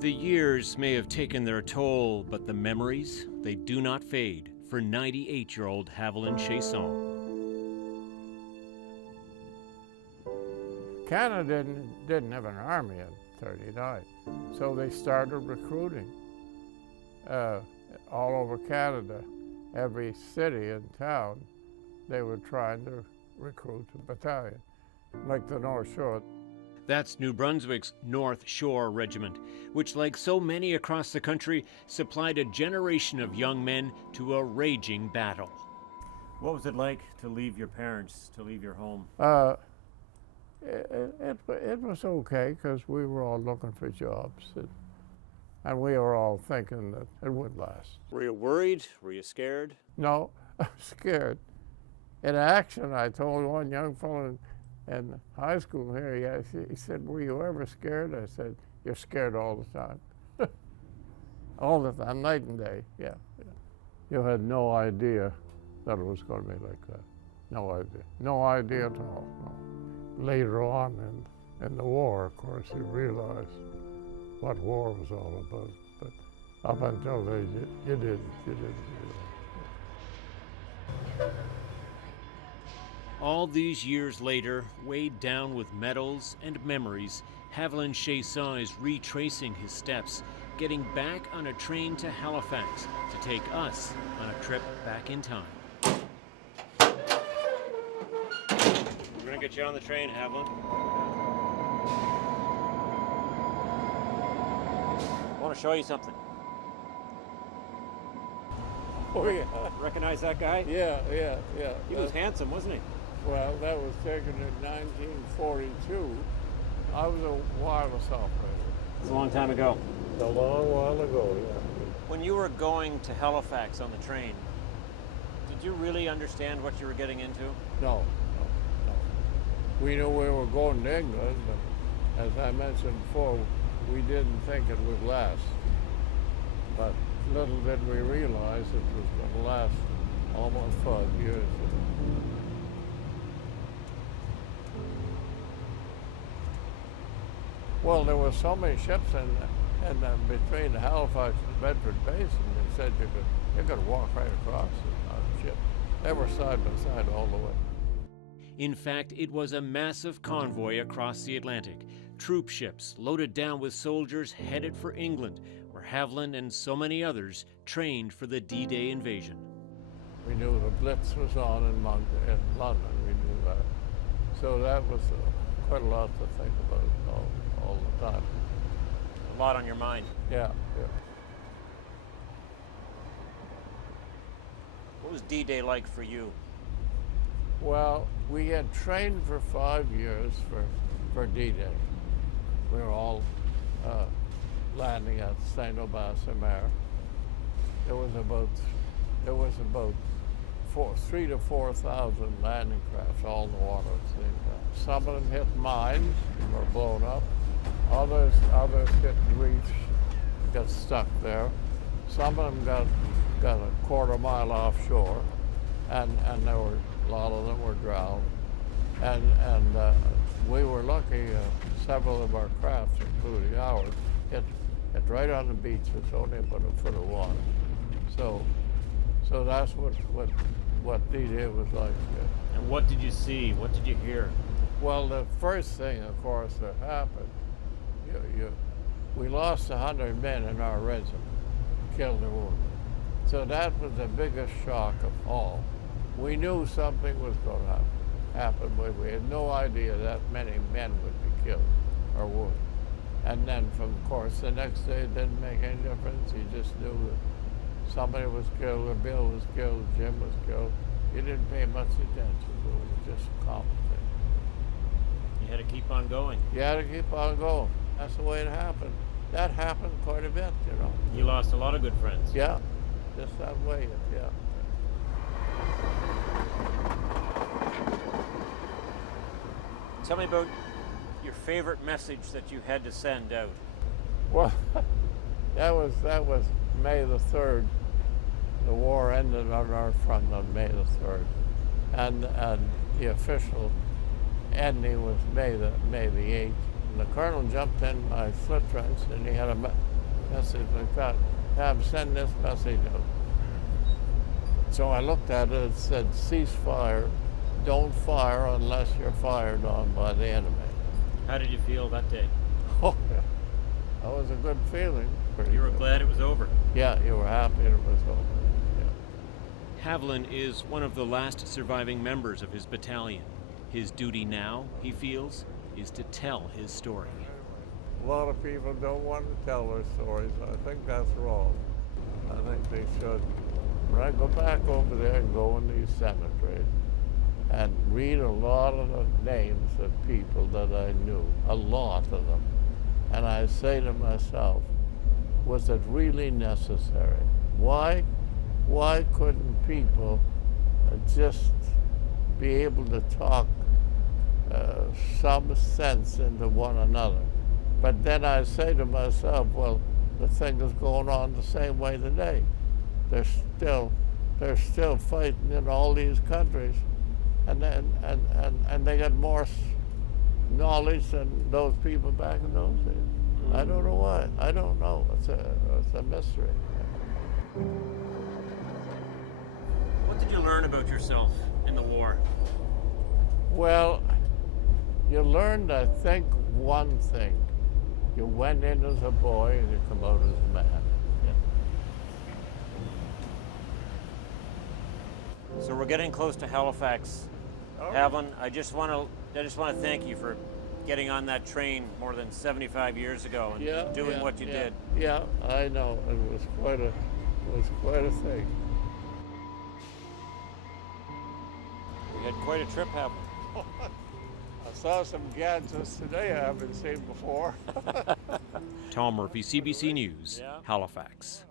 The years may have taken their toll, but the memories, they do not fade for 98-year-old Havelyn Chaisson. Canada didn't have an army in '39, so they started recruiting all over Canada. Every city and town, they were trying to recruit a battalion, like the North Shore. That's New Brunswick's North Shore Regiment, which, like so many across the country, supplied a generation of young men to a raging battle. What was it like to leave your parents, to leave your home? It was okay, because we were all looking for jobs, and we were all thinking that it would last. Were you worried? Were you scared? No, I was scared. In action, I told one young fellow in high school here, he said, "Were you ever scared?" I said, "You're scared all the time." All the time, night and day, yeah. You had no idea that it was going to be like that. No idea. No idea at all, no. Later on in the war, of course, you realize what war was all about. But up until then, you didn't realize. All these years later, weighed down with medals and memories, Havelyn Chaisson is retracing his steps, getting back on a train to Halifax to take us on a trip back in time. We're gonna get you on the train, Havelyn. I want to show you something. Oh, yeah. Recognize that guy? Yeah. He was handsome, wasn't he? Well, that was taken in 1942. I was a wireless operator. It's a long time ago. A long while ago, yeah. When you were going to Halifax on the train, did you really understand what you were getting into? No. We knew we were going to England, but as I mentioned before, we didn't think it would last. But little did we realize it was going to last almost 5 years. Well, there were so many ships in between Halifax and Bedford Basin, they said you could walk right across on a ship. They were side by side all the way. In fact, it was a massive convoy across the Atlantic. Troop ships loaded down with soldiers headed for England, where Havelyn and so many others trained for the D-Day invasion. We knew the Blitz was on in London, we knew that. So that was quite a lot to think about all the time. A lot on your mind. Yeah. What was D-Day like for you? Well, we had trained for 5 years for D-Day. We were all landing at Saint-Aubin-sur-Mer. There was about 3,000 to 4,000 landing crafts all in the water at the same time. Some of them hit mines and were blown up. Others hit reefs, got stuck there. Some of them got a quarter mile offshore, and there were a lot of them were drowned. And we were lucky. Several of our crafts, including ours, hit right on the beach. It's only about a foot of water. So that's what D-Day was like. Yeah. And what did you see? What did you hear? Well, the first thing, of course, that happened, we lost 100 men in our regiment, killed or wounded. So that was the biggest shock of all. We knew something was going to happen, but we had no idea that many men would be killed or wounded. And then, of course, the next day it didn't make any difference. You just knew that somebody was killed, or Bill was killed, Jim was killed. You didn't pay much attention. It was just a common thing. You had to keep on going. You had to keep on going. That's the way it happened. That happened quite a bit, you know. You lost a lot of good friends. Yeah, just that way, yeah. Tell me about your favorite message that you had to send out. Well, that was May the 3rd. The war ended on our front on May the 3rd. And the official ending was May the 8th, And the colonel jumped in my foot trench and he had a message like that. Have send this message out. So I looked at it, it said cease fire, don't fire unless you're fired on by the enemy. How did you feel that day? Oh, yeah. That was a good feeling. You were glad it was over? Yeah, you were happy it was over. Yeah. Havelyn is one of the last surviving members of his battalion. His duty now, he feels, is to tell his story. A lot of people don't want to tell their stories. I think that's wrong. I think they should. When I go back over there and go in these cemeteries and read a lot of the names of people that I knew, a lot of them, and I say to myself, was it really necessary? Why couldn't people just be able to talk some sense into one another? But then I say to myself, well, the thing is going on the same way today. They're still fighting in all these countries, and they got more knowledge than those people back in those days. I don't know why. I don't know. It's a mystery. What did you learn about yourself in the war? Well, you learned, I think, one thing. You went in as a boy and you come out as a man. So we're getting close to Halifax. Havelyn, I just want to thank you for getting on that train more than 75 years ago and doing what you did. Yeah, I know. It was quite a thing. We had quite a trip happen. I saw some gadgets today I haven't seen before. Tom Murphy, CBC News, Halifax.